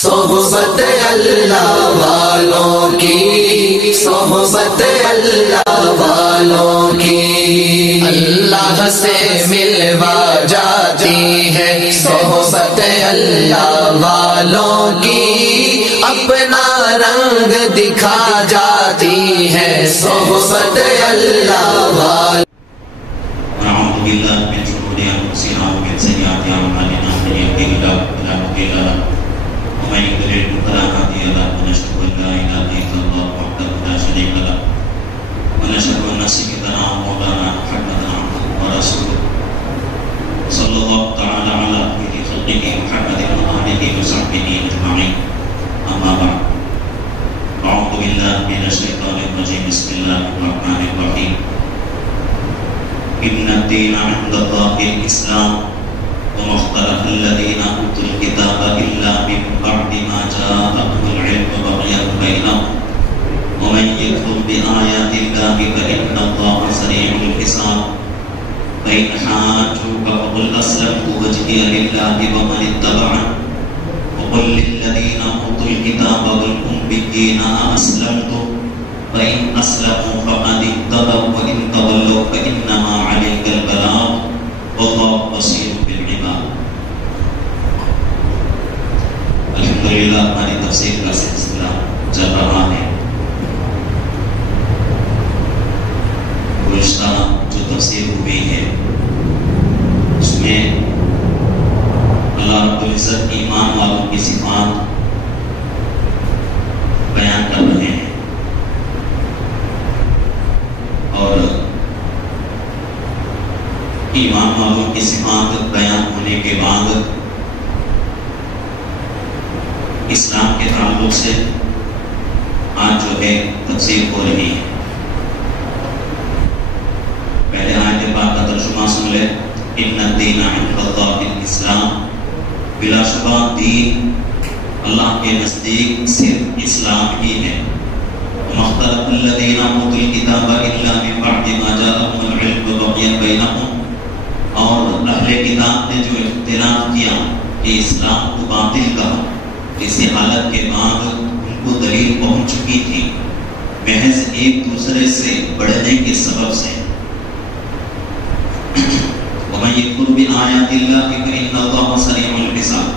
صحبت اللہ والوں کی، صحبت اللہ والوں کی اللہ سے ملوا جاتی ہے، صحبت اللہ والوں کی اپنا رنگ دکھا جاتی ہے، صحبت اللہ والوں نعوذ باللہ من شرور انفسنا ومن سیئات اعمالنا، من يهده الله فلا مضل له ومن يضلل فلا هادي له، ونشهد ان لا اله الا الله وحده لا شريك له، ونشهد ان سيدنا ومولانا محمدا عبده ورسوله صلى الله تعالى على خير خلقه محمد وآله وصحبه اجمعين، اما بعد. اعوذ بالله من الشيطان الرجيم، بسم الله الرحمن الرحيم. إن الدين عند الله الإسلام وما اختلف الذين أوتوا الكتاب إلا من بعد ما جاءهم العلم بغيا بينهم ومن يكفر بآيات الله فإن الله سريع الحساب. فإن حاجوك فقل أسلمت وجهي لله ومن اتبعني وقل للذين أوتوا الكتاب والأميين أسلمتم فإن أسلموا فقد اهتدوا وإن تولوا فإنما عليك البلاغ والله بصير بالعباد. الحمدللہ ہماری تفسیر کا سلسلہ چل رہا ہے. گزشتہ جو تفسیر ہوئی ہے اس میں اللہ رب العزت ایمان والوں کی صفات بیان کر رہے ہیں، اور ایمان والوں کی صفات بیان ہونے کے بعد اسلام کے تعلق سے آج جو ہے تفسیر ہو رہی ہے. پہلے آیت پاک کا ترجمہ سن لے. ان الدین عند اللہ الاسلام، بلا شبہ دین اللہ کے نزدیک صرف اسلام ہی ہے. وما اختلف الذين اوتوا الكتاب الا من بعد ما جاءهم العلم بغيا بينهم، اور اہل کتاب نے جو اختلاف کیا کہ اسلام کو باطل کہا، اسی حالت کے بعد ان کو دلیل پہنچ چکی تھی محض ایک دوسرے سے بڑھنے کے سبب سے. ومن يكفر بآيات الله فإن الله سريع الحساب،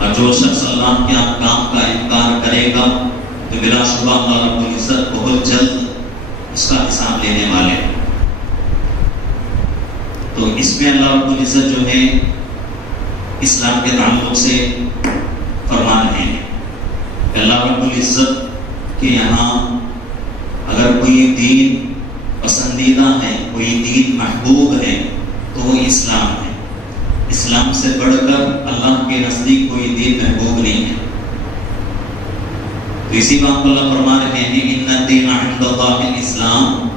اور جو شخص اللہ کے احکام کا انکار کرے گا تو بلا شبہ اللہ رب العزت بہت جلد اس کا حساب لینے والے. تو اس میں اللہ رب العزت جو ہے اسلام کے تعلق سے فرما رہے ہیں کہ اللہ رب العزت کے یہاں اگر کوئی دین پسندیدہ ہے، کوئی دین محبوب ہے تو وہ اسلام ہے. اسلام سے بڑھ کر اللہ کے نزدیک کوئی دین محبوب نہیں ہے. تو اسی بات کو اللہ فرما رہے ہیں ان الدین عند اللہ الاسلام،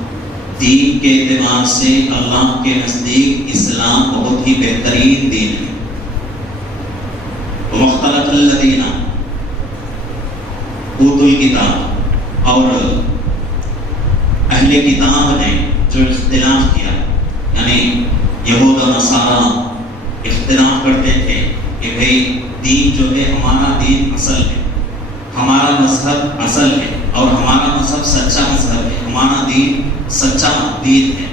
دین کے اعتبار سے اللہ کے نزدیک اسلام بہت ہی بہترین دین ہے. ومختلف الذین اوتوا الکتاب، اور اہل کتاب نے جو اختلاف کیا، یعنی یہود و نصارہ اختلاف کرتے تھے کہ بھئی دین جو ہے ہمارا دین اصل ہے، ہمارا مذہب اصل ہے، اور ہمارا مذہب سچا مذہب ہے، ہمارا دین سچا دین ہے.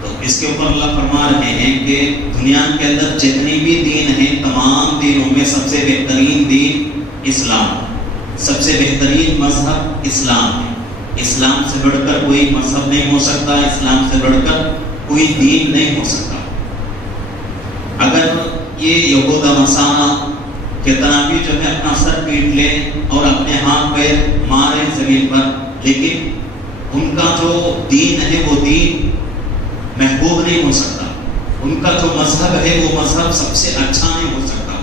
تو اس کے اوپر اللہ فرما رہے ہیں کہ دنیا کے اندر جتنی بھی دین ہیں تمام دینوں میں سب سے بہترین دین اسلام ہے، سب سے بہترین مذہب اسلام ہے. اسلام سے بڑھ کر کوئی مذہب نہیں ہو سکتا، اسلام سے بڑھ کر کوئی دین نہیں ہو سکتا. اگر یہ یہود و نصارہ کتنا بھی جو ہے اپنا سر پیٹ لے اور اپنے ہاتھ پیر مارے زمین پر، لیکن ان کا جو دین ہے وہ دین محبوب نہیں ہو سکتا. ان کا جو مذہب ہے وہ مذہب سب سے اچھا نہیں ہو سکتا.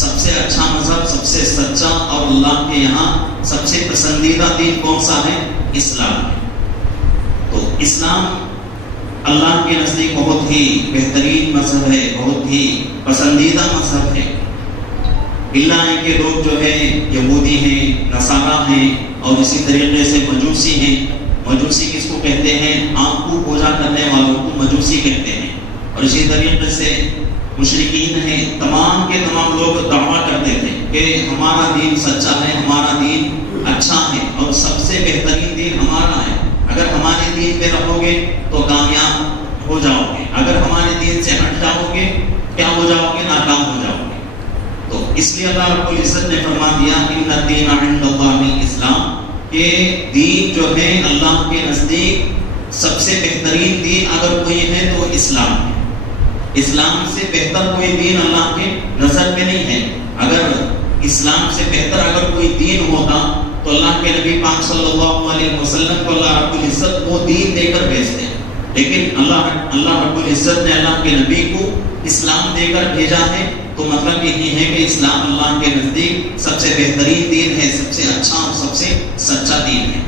سب سے اچھا مذہب، سب سے سچا اور اللہ کے یہاں سب سے پسندیدہ دین کون سا ہے؟ اسلام ہے. تو اسلام اللہ کے نزدیک بہت ہی بہترین مذہب ہے، بہت ہی پسندیدہ مذہب ہے. اللہ ہے کہ لوگ جو ہے یہودی ہیں، نصارہ ہیں، اور اسی طریقے سے مجوسی ہیں. مجوسی کس کو کہتے ہیں؟ آنکھ کو پوجا کرنے والوں کو مجوسی کہتے ہیں. اور اسی طریقے سے مشرکین ہیں، تمام کے تمام لوگ دعویٰ کرتے تھے کہ ہمارا دین سچا ہے، ہمارا دین اچھا ہے اور سب سے بہترین دین ہمارا ہے، اگر ہمارے دین پہ رہو گے تو کامیاب ہو جاؤ گے، اگر ہمارے دین سے ہٹ جاؤ گے کیا ہو جاؤ گے؟ ناکام ہو جاؤ گے۔ تو اس لیے اللہ رب العزت نے فرما دیا ان الدین عند اللہ الاسلام، کہ دین جو ہے اللہ کے نزدیک سب سے بہترین دین اگر کوئی ہے تو اسلام ہے۔ اسلام سے بہتر کوئی دین اللہ کے نظر میں نہیں ہے۔ اگر اسلام سے بہتر اگر کوئی دین ہوتا تو اللہ کے نبی پاک صلی اللہ علیہ وسلم کو اللہ رب العزت وہ دین دے کر بھیجتے، لیکن اللہ رب العزت نے اللہ کے نبی کو اسلام دے کر بھیجا ہے، تو مطلب یہی ہے کہ اسلام اللہ کے نزدیک سب سے بہترین دین ہے، سب سے اچھا اور سب سے سچا دین ہے۔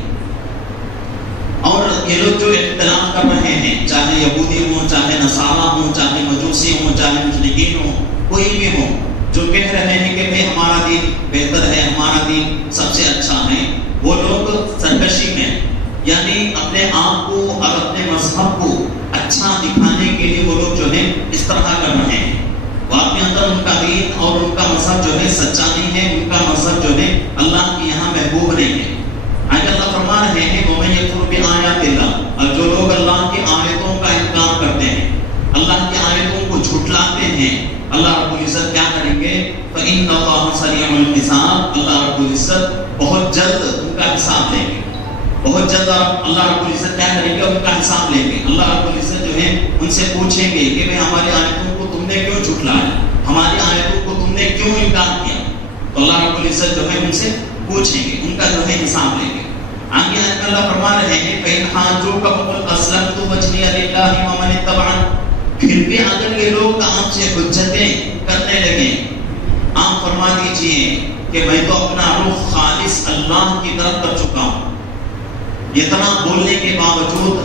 اور یہ لوگ جو اختلاف کر رہے ہیں، چاہے یہودی ہوں، چاہے نصارہ ہوں، چاہے مجوسی ہوں، چاہے مشرکین ہوں، کوئی بھی ہو، جو کہہ رہے ہیں کہ بھئی ہمارا دین بہتر ہے، ہمارا دین سب سے اچھا ہے، وہ لوگ سرکشی میں، یعنی اپنے آپ کو اور اپنے مذہب کو اچھا دکھانے کے لیے وہ لوگ جو ہے اس طرح کر رہے ہیں۔ واقعی اندر ان کا دین اور ان کا مذہب جو ہے سچا نہیں ہے، ان کا مذہب جو ہے اللہ کے یہاں محبوب نہیں ہے۔ آج اللہ فرما رہے ہیں وَمَن يَكْفُرْ بِآيَاتِ اللَّهِ، اور جو لوگ اللہ کی آیتوں کا انکار کرتے ہیں، اللہ کی آیتوں کو جھٹلاتے ہیں، اللہ رب العزت کیا کریں گے؟ فَإِنَّ اللَّهَ سَرِيعُ الْحِسَابِ، اللہ رب العزت بہت جلد ان کا حساب لیں گے، بہت جلد اللہ رب العزت کیا کریں گے؟ ان کا حساب لیں گے۔ اللہ رب العزت جو ہے ان سے پوچھیں گے کہ بھئی ہماری آیتوں کو تم نے کیوں جھٹلایا، ہماری آیتوں کو تم نے کیوں انکار کیا؟ تو اللہ رب العزت جو ہے ان سے پوچھیں گے، ان کا جو ہے حساب لیں گے۔ آگے اللہ فرما رہے ہیں فَإِنْ حَاجُّوكَ فَقُلْ أَسْلَمْتُ وَجْهِيَ لِلَّهِ وَمَنِ اتَّبَعَنِ، پھر بھی اگر یہ لوگ آپ سے حجتیں کرنے لگے، آپ فرما دیجئے کہ میں تو اپنا رخ خالص اللہ کی طرف کر چکا ہوں۔ اتنا بولنے کے باوجود،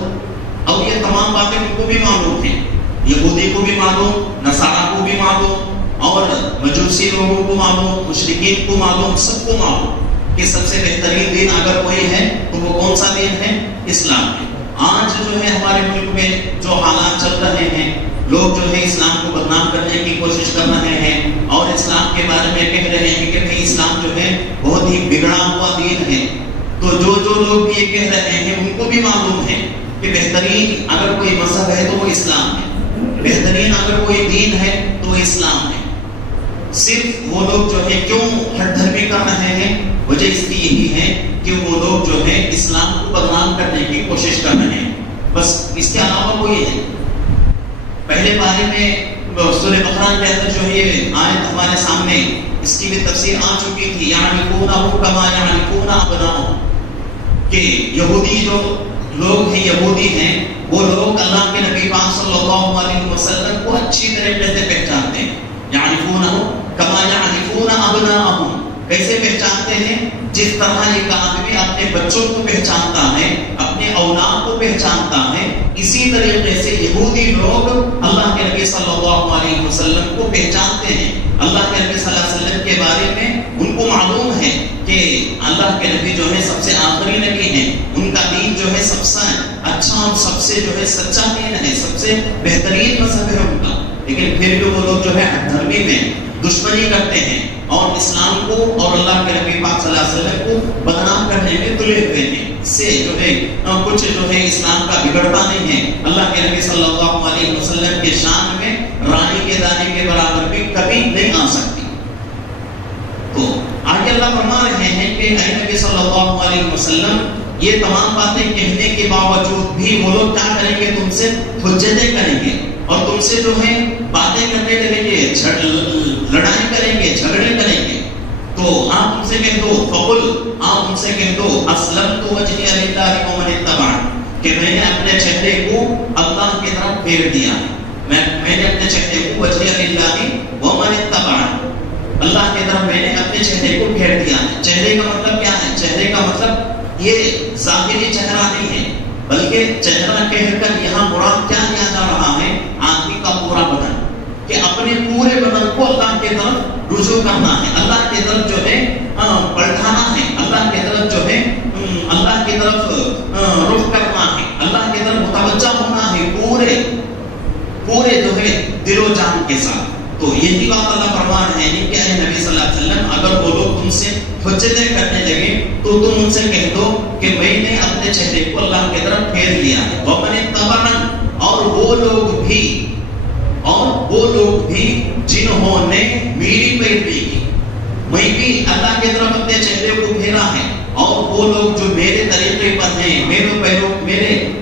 اور یہ تمام باتیں ان کو بھی معلوم ہیں، یہودی کو بھی معلوم، نصارہ کو بھی معلوم، اور مجوسی لوگوں کو معلوم، مشرکین کو معلوم، سب کو معلوم کہ سب سے بہترین دین اگر کوئی ہے تو وہ کون سا دین ہے؟ اسلام ہے۔ آج جو ہے ہمارے ملک میں جو حالات چل رہے ہیں، لوگ جو ہے اسلام کو بدنام کرنے کی کوشش کر رہے ہیں اور اسلام کے بارے میں کہہ رہے ہیں کہ بھئی اسلام جو ہے بہت ہی بگڑا ہوا دین ہے، تو جو لوگ یہ کہہ رہے ہیں ان کو بھی معلوم ہے کہ بہترین اگر کوئی مذہب ہے تو وہ اسلام ہے، بہترین اگر کوئی دین ہے تو وہ اسلام ہے۔ صرف وہ لوگ جو ہے کیوں ہٹ دھرمی کر رہے ہیں؟ وجہ اس کی یہی ہے کہ وہ لوگ جو ہے اسلام کو بدنام کرنے کی کوشش کر رہے ہیں، بس اس کے علاوہ کوئی ہے۔ پہلے بارے میں سورہ بقرہ کے اندر جو ہے آیت ہمارے سامنے، اس کی بھی تفسیر آ چکی تھی، یعرفونہ کما یعرفون ابناءہم، کہ یہودی جو لوگ ہیں، یہودی ہیں، وہ لوگ اللہ کے نبی پاک صلی اللہ علیہ وسلم کو اچھی طریقے سے پہچانتے ہیں۔ یعرفونہ کما یعرفون ابناءہم، کیسے پہچانتے ہیں؟ جس طرح ایک آدمی اپنے بچوں کو پہچانتا ہے، اپنے اولاد کو پہچانتا ہے، اسی طریقے سے یہودی لوگ اللہ کے نبی صلی اللہ علیہ وسلم کو پہچانتے ہیں۔ اللہ کے نبی صلی اللہ علیہ وسلم کے بارے میں ان کو معلوم ہے کہ اللہ کے نبی جو ہے سب سے آخری نبی ہیں، ان کا دین جو ہے سب سے اچھا اور سب سے جو ہے سچا دین ہے، سب سے بہترین مذہب ہے ان کا، لیکن پھر بھی وہ لوگ جو ہے دھرمی میں دشمنی کرتے ہیں اور اسلام کو اور اللہ کے نبی پاک صلی اللہ علیہ وسلم کو بدنام کرنے میں تلے ہوئے ہیں۔ اس سے جو ہے کچھ جو ہے اسلام کا بگڑتا نہیں ہے۔ اللہ کے نبی صلی اللہ علیہ وسلم کے شان میں رانی کے دانے کے برابر بھی کبھی نہیں آ سکتی۔ تو آگے اللہ فرما رہے ہیں کہ اے نبی صلی اللہ علیہ وسلم، یہ تمام باتیں کہنے کے باوجود بھی وہ لوگ کیا کریں گے؟ تم سے حجتیں کریں گے اور تم سے جو ہے باتیں کرنے لگیں گے، لڑائی کریں گے، جھگڑے کریں گے۔ تو آپ ان سے کہہ دو، فقل، آپ ان سے کہہ دو، اسلمت وجہی للہ ومن اتبعن، کہ میں نے اپنے چہرے کو اللہ کی طرف پھیر دیا، میں نے اپنے چہرے کو وجہی للہ ومن اتبعن، اللہ کی طرف میں نے اپنے چہرے کو پھیر دیا۔ چہرے کا مطلب کیا ہے؟ چہرے کا مطلب یہ ظاہری چہرہ نہیں ہے، بلکہ چہرہ کہہ کر یہاں مراد کیا لیا جا رہا ہے؟ آدمی کا پورا بدن، کہ اپنے پورے بدن کو اللہ کی طرف رجوع کرنا ہے، اللہ کی طرف جو ہے پلٹانا ہے، اللہ کی طرف جو ہے اللہ کی طرف رخ کرنا ہے، اللہ کی طرف متوجہ ہونا ہے، پورے جو ہے دل و جان کے ساتھ۔ تو یہی بات اللہ فرما رہے ہیں کہ اے نبی صلی اللہ علیہ وسلم اگر وہ لوگ تم سے حجتیں کرنے لگے تو تم ان سے کہہ دو کہ میں نے اپنے چہرے کو اللہ کی طرف پھیر لیا ہے. وَمَنِ اتَّبَعَنِ اور وہ لوگ بھی جنہوں نے میری پیروی کی, میں بھی اللہ کی طرف اپنے چہرے کو پھیرا ہے, اور وہ لوگ جو میرے طریقے پر ہیں, میرے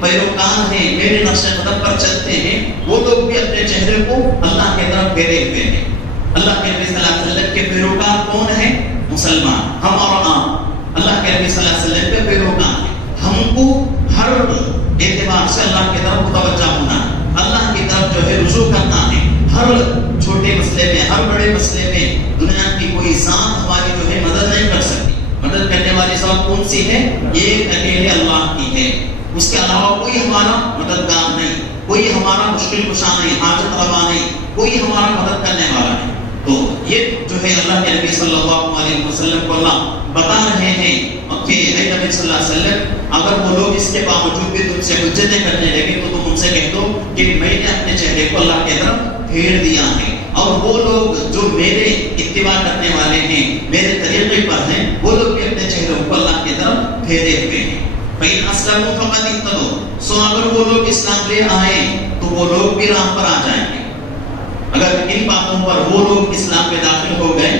پیروکار ہیں, میرے نقش قدم پر چلتے ہیں, وہ لوگ بھی اپنے چہرے کو اللہ کی طرف پھیرے ہوئے ہیں. اللہ کے نبی صلی اللہ علیہ وسلم کے پیروکار کون ہیں؟ مسلمان, ہم اور آپ اللہ کے نبی صلی اللہ علیہ وسلم کے پیروکار ہیں. ہم کو ہر اعتبار سے اللہ کی طرف متوجہ ہونا, اللہ کی طرف جو ہے رجوع کرنا ہے. ہر چھوٹے مسئلے میں, ہر بڑے مسئلے میں دنیا کی کوئی ذات ہماری جو ہے مدد نہیں کر سکتی. مدد کرنے والی ذات کون سی ہے؟ ایک اکیلے اللہ کی ہے. اس کے علاوہ کوئی ہمارا مددگار نہیں, کوئی ہمارا مشکل کشا نہیں, حاجت روا نہیں, کوئی ہمارا مدد کرنے والا نہیں. تو یہ جو ہے اللہ کے نبی صلی اللہ علیہ وسلم کو اللہ بتا رہے ہیں کہ اے نبی صلی اللہ علیہ وسلم اگر وہ لوگ اس کے باوجود بھی تم سے حجتیں کرنے لگے تو تم ان سے کہہ دو کہ میں نے اپنے چہرے کو اللہ کی طرف پھیر دیا ہے, اور وہ لوگ جو میرے اتباع کرنے والے ہیں, میرے طریقے پر ہیں, وہ لوگ بھی اپنے چہروں کو اللہ کی طرف پھیرے ہوئے ہیں. فَإِنْ أَسْلَمُوا فَقَدِ اهْتَدَوْا سو اگر وہ لوگ اسلام لے آئے تو وہ لوگ بھی راہ پر آ جائیں گے. اگر ان باتوں پر وہ لوگ اسلام میں داخل ہو گئے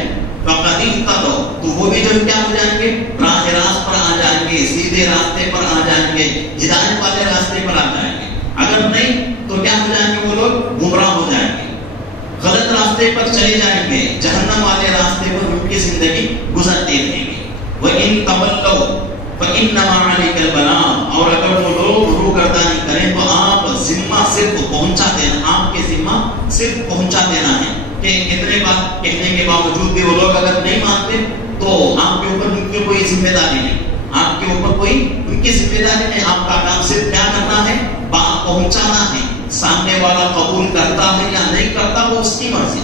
فَقَدِ اهْتَدَوْا تو وہ بھی جو کیا ہو جائیں گے؟ راہ راست پر آ جائیں گے, سیدھے راستے پر آ جائیں گے, ہدایت والے راستے پر آ جائیں گے. اگر نہیں تو کیا ہو جائیں گے؟ وہ لوگ گمراہ ہو جائیں گے, غلط راستے پر چلے جائیں گے, جہنم والے راستے پر ان کی زندگی گزرتی رہیں گی. وَإِن تَوَلَّوْا فَإِنَّمَا عَلَيْكَ الْبَلَاغُ اور اگر وہ لوگ روگردانی کریں تو آپ ذمہ صرف پہنچا دینا, آپ کے ذمہ صرف پہنچا دینا ہے. کہ اتنے بات کہنے کے باوجود بھی وہ لوگ اگر نہیں مانتے تو آپ کے اوپر ان کی کوئی ذمہ داری نہیں, آپ کے اوپر کوئی ان کی ذمہ داری نہیں. آپ کا کام صرف کیا کرنا ہے؟ بات پہنچانا ہے. سامنے والا قبول کرتا ہے یا نہیں کرتا وہ اس کی مرضی,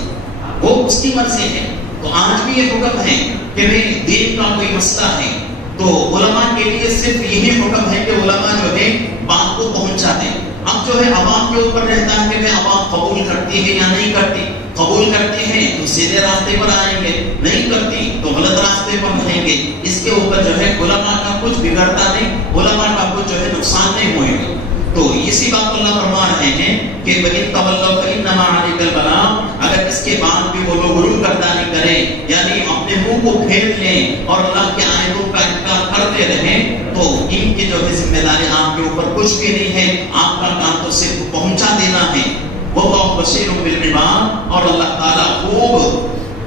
وہ اس کی مرضی ہے. تو آج بھی یہ حکم ہے کہ دین کا کوئی مسئلہ ہے تو علماء کے لیے صرف یہی حکم ہے کہ علماء جو ہے بات کو پہنچا دیں. اب جو ہے عوام کے اوپر رہتا ہے کہ عوام قبول کرتی ہے یا نہیں کرتی. قبول کرتی ہیں تو سیدھے راستے پر آئیں گے, نہیں کرتی تو غلط راستے پر رہیں گے. اس کے اوپر جو ہے علماء کا کچھ بگڑتا نہیں, علماء کا کچھ جو ہے نقصان نہیں ہوئے گا. تو اسی بات کو اللہ فرما رہے ہیں کہ وَإِن تَوَلَّوْا فَإِنَّمَا عَلَيْكَ الْبَلَاغُ اگر اس کے بعد بھی وہ لوگ روگردانی کریں یعنی اپنے منہ کو پھیر لیں اور اللہ کے آیتوں کا انکار کرتے رہیں تو ان کی جو ہے ذمہ داری آپ کے اوپر کچھ بھی نہیں ہے. آپ کا کام تو صرف پہنچا دینا ہے. وَاللَّهُ بَصِيرٌ بِالْعِبَادِ اور اللہ تعالیٰ خوب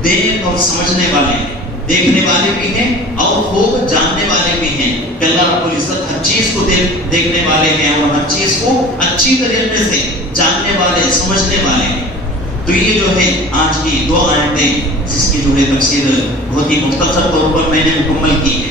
دیکھ اور سمجھنے والے ہیں, دیکھنے والے بھی ہیں اور خوب جاننے والے بھی ہیں. کہ اللہ رب العزت ہر چیز کو دیکھنے والے ہیں اور ہر چیز کو اچھی طریقے سے جاننے والے, سمجھنے والے ہیں. تو یہ جو ہے آج کی 2 آیتیں جس کی جو ہے تفسیر بہت ہی مختصر طور پر میں نے مکمل کی ہے.